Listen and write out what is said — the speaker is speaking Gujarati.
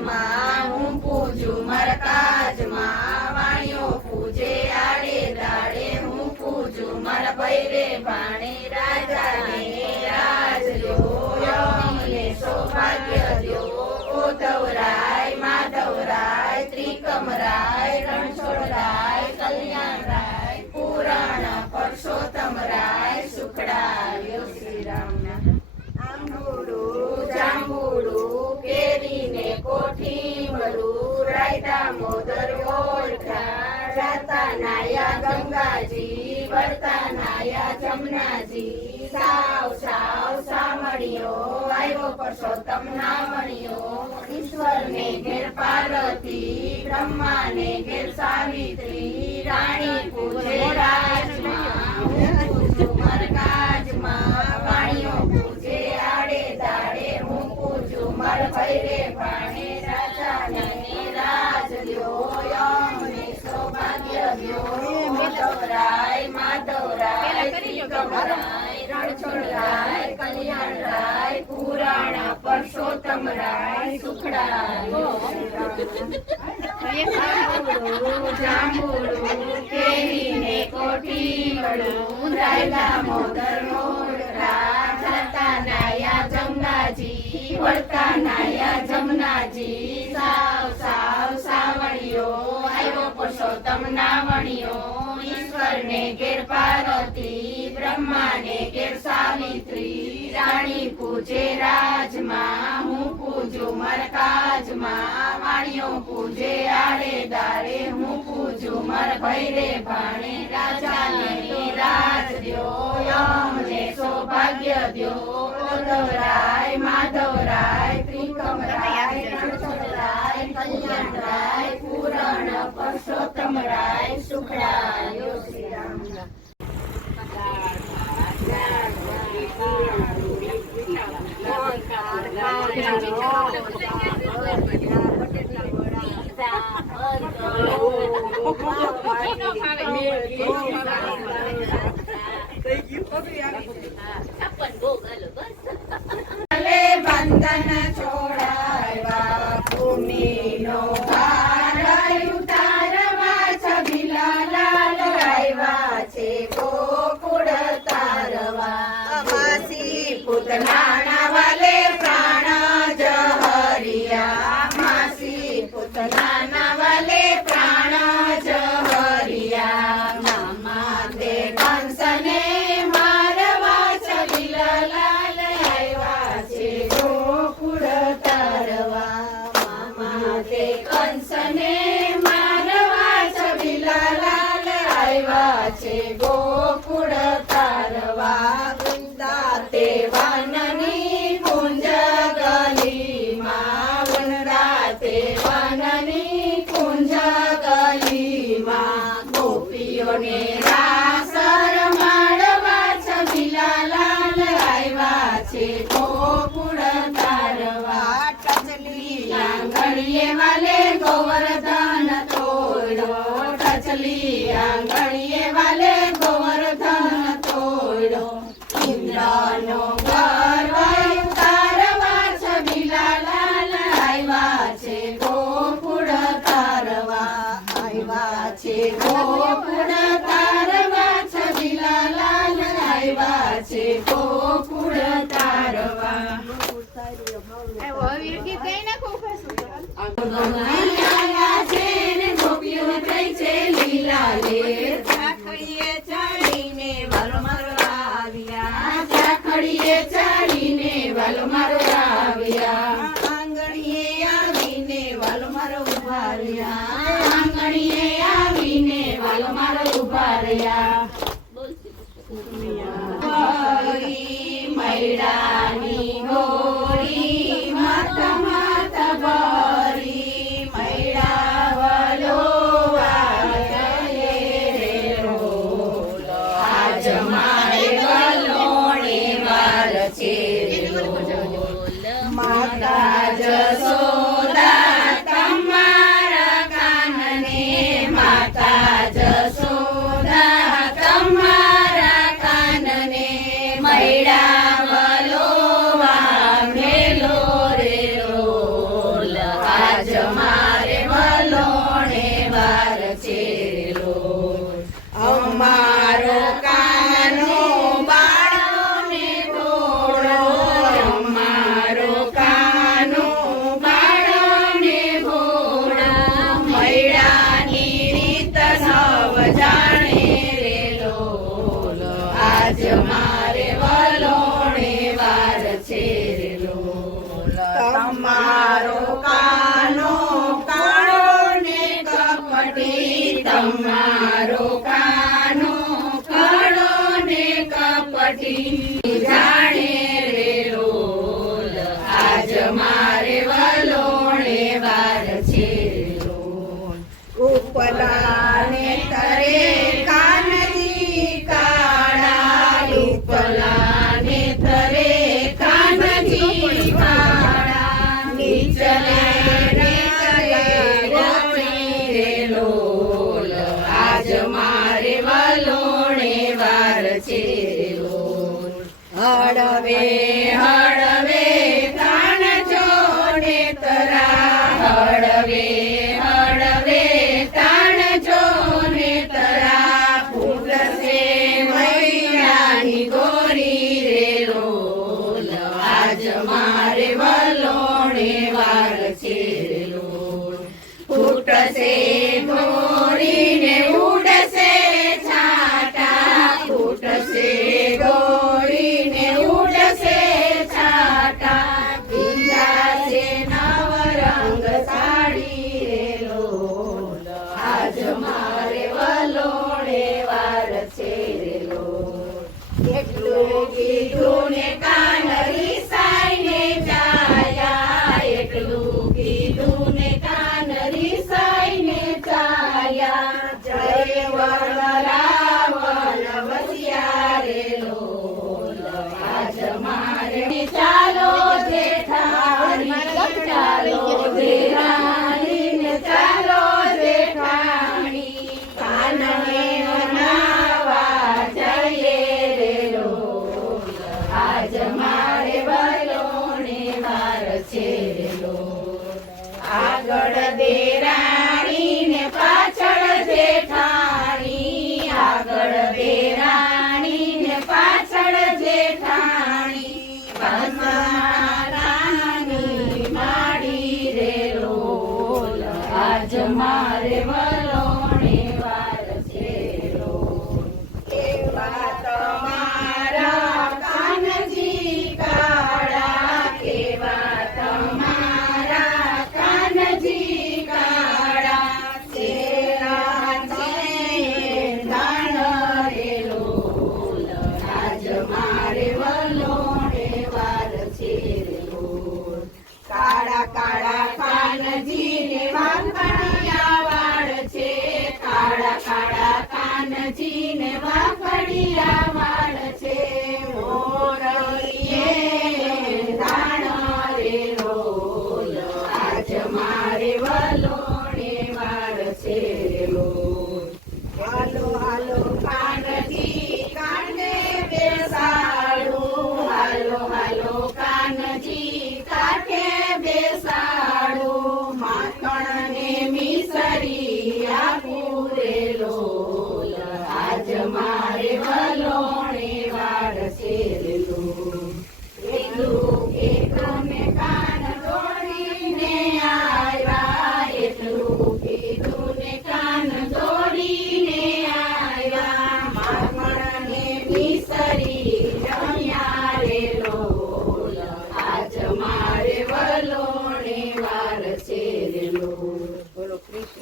કાજમાં હું પૂજું મારા કાજમાં વાણિયો પૂજે આડે દાડે હું પૂજું મારા ભૈરે ભાણે રાજાને રાજ લ્યો અમને સૌભાગ્ય દ્યો ઉદ્ધવરાય માધવરાય ત્રિકમરાય રણછોડરાય કલ્યાણરાય પુરાણ પરસોત્તમરાય સુખડાવ્યો શ્રી રામના આંબુડું જાંબુડું કેરીને કોઠીમડું રાયતા મોદર ઓળખા જાતા નાયા ગંગાજી વળતા નાયા જમનાજી સાવ સાવ સામળિયો આવ્યો પરસોત્તમ નામણિયો ઈશ્વરને ઘેર પાર્વતી બ્રહ્માને ઘેર સાવિત્રી રાણી પૂજે રાજમાં હું પૂજું મરકાજમાં વાણિયો પૂજે આડે દાડે હું પૂજું મર ભૈરે ભાણે રાજાને રાજ લ્યો અમને સૌભાગ્ય દ્યો ઉદ્ધવરાય માધવરાય ત્રિકમરાય રણછોડરાય કલ્યાણરાય પુરાણ પરસોત્તમરાય સુખડાય જાંબુડું કેરીને કોઠીમડું રાયલા મોદર મોડરા જાતા નાયા જમનાજી વળતા નાયા જમનાજી સાવ સાવ સાવળિયો આવ્યો પરસોત્તમ નાવણિયો ઈશ્વરને ઘેર પાર્વતી બ્રહ્માને ઘેર સાવિત્રી રાણી પૂજે રાજમાં હું પૂજું મર કાજમાં વાણિયો પૂજે આડે દાડે હું પૂજું મર ભૈરે ભાણે રાજાને રાજ દ્યો અમને સૌભાગ્ય દ્યો ઉદ્ધવરાય માધવરાય ત્રિકમરાય રણછોડરાય કલ્યાણરાય પુરાણ પરસોત્તમરાય સુખડાયો શ્રી રામના બંધન છોડાવ્યા ભૂમિનો ભાર ઉતારવા છબીલા લાલ આવ્યા છે ગોકુળ તારવા માસી પૂતનાના વાલે પ્રાણ જહરિયા માસી પૂતનાના વાલે પ્રાણ જહરિયા મામા તે કંસને મારવા છબીલા લાલ આવ્યા છે ગોકુળ તારવા મામા તે કંસને મારવા છબીલા લાલ આવ્યા છે ગોકુળ તારવા વૃંદા તે વનની કુંજ ગલીમાં વૃંદા તે વનની કુંજ ગલીમાં ગોપીઓને રાસ રમાડવા છબીલા લાલ આવ્યા છે ગોકુળ તારવા ટચલી આંગણીએ વાલે ગોવર્ધન તોડ્યો ટચલી આંગણીએ વાલે ગોવર્ધન તોડ્યો ઇન્દ્રનો ગર્વ ઉતારવા છબીલા લાલ આવ્યા છે ગોકુળ તારવા આવ્યા છે ગોકુળ તારવા છબીલા લાલ આવ્યા છે ગોકુળ તારવા ગોપીઓ થઈ છે લીલા લેર ચાખડીએ ચાડીને વાલો મારો આવ્યા ચાખડીએ ચાડીને વાલો મારો આવ્યા આંગણીએ આવીને વાલો મારો ઉભા રહ્યા આંગણીએ આવીને વાલો મારો ઉભા રહ્યા મૈડાની ગોરી માતા માતા ગોરી મૈડા વલો આજ મારે ગલોણે વાર છે માતા જસોદા તમારા કાનને માતા જસોદા તમારા કાનને મૈડા વલો વાંધેલો રે રોલ તમારો કાનો કાળો ને કપટી, તમારો કાનો કાળો ને કપટી, જાણે રે લોલ આજ મારે વલોણે વાર છે લોલ. ઉપલા ને તરે કાનજી કાળા, ઉપલા ને તરે કાનજી કાળા, નીચલે રે ગોપી રે લોલ આજ મારે વલોણે વાર છે લોલ. હળવે હળવે કાન જોડે તરા, હળવે હળવે કાન જોને તરા, ફૂટશે મૈયાની ગોરી રે લોલ આજ મારે વલોણે વાર છે લોલ. ફૂટશે ગોરીને ઉડશે છાટા, ફૂટશે ગોરીને ઉડશે છાટા, ભીંજાશે નવરંગ સાડી રે લોલ આજ મારે વલોણે વાર છે લોલ. એટલું કીધું ને કાન રીસાઈને જાયા, એટલું કીધું ને કાન રીસાઈને જાયા, જય વનરાવન વસિયા રે લોલ આજ મારે ચાલો જેઠાણી, ચાલો જેઠાણી ને ચાલો જેઠાણી, કાનને મનાવા જઈએ રે લોલ આજ મારે વલોણે વાર છે લોલ. આગળ દેરાણી ને પાછળ જેઠાણી, આગળ દેરાણી ને પાછળ જેઠાણી, રાની માડી રે લોલ આજ મારે વલોણે વાર છે લોલ. કેવા તમારા કાનજી કાળા, કેવા તમારા કાનજી કાળા, સેલા છે દાણ રે લોલ આજ મારે વલોણે વાર છે લોલ. કાળા કાળા કાનજી ને વાંકડિયા વાળ છે, કાળા કાળા કાનજી ને વાંકડિયા વાળ છે, મોરલીએ દાણ રે લોલ આજ મારે વલોણે વાર છે લોલ. હાલો હાલો કાનજી કાને બેસાડું, હાલો હાલો કાનજી કાકે બેસાડું, માખણ ને મિસરી આપું રે લોલ આજ મારે વલોણે વાર છે લોલ. એટલું કીધું ને કાન જોડીને આવ્યા, એટલું કીધું ને કાન જોડીને આવ્યા, માખણ ને મિસરી રમ્યા રે લોલ આજ મારે વલોણે વાર છે લોલ. બોલો કૃષ્ણ.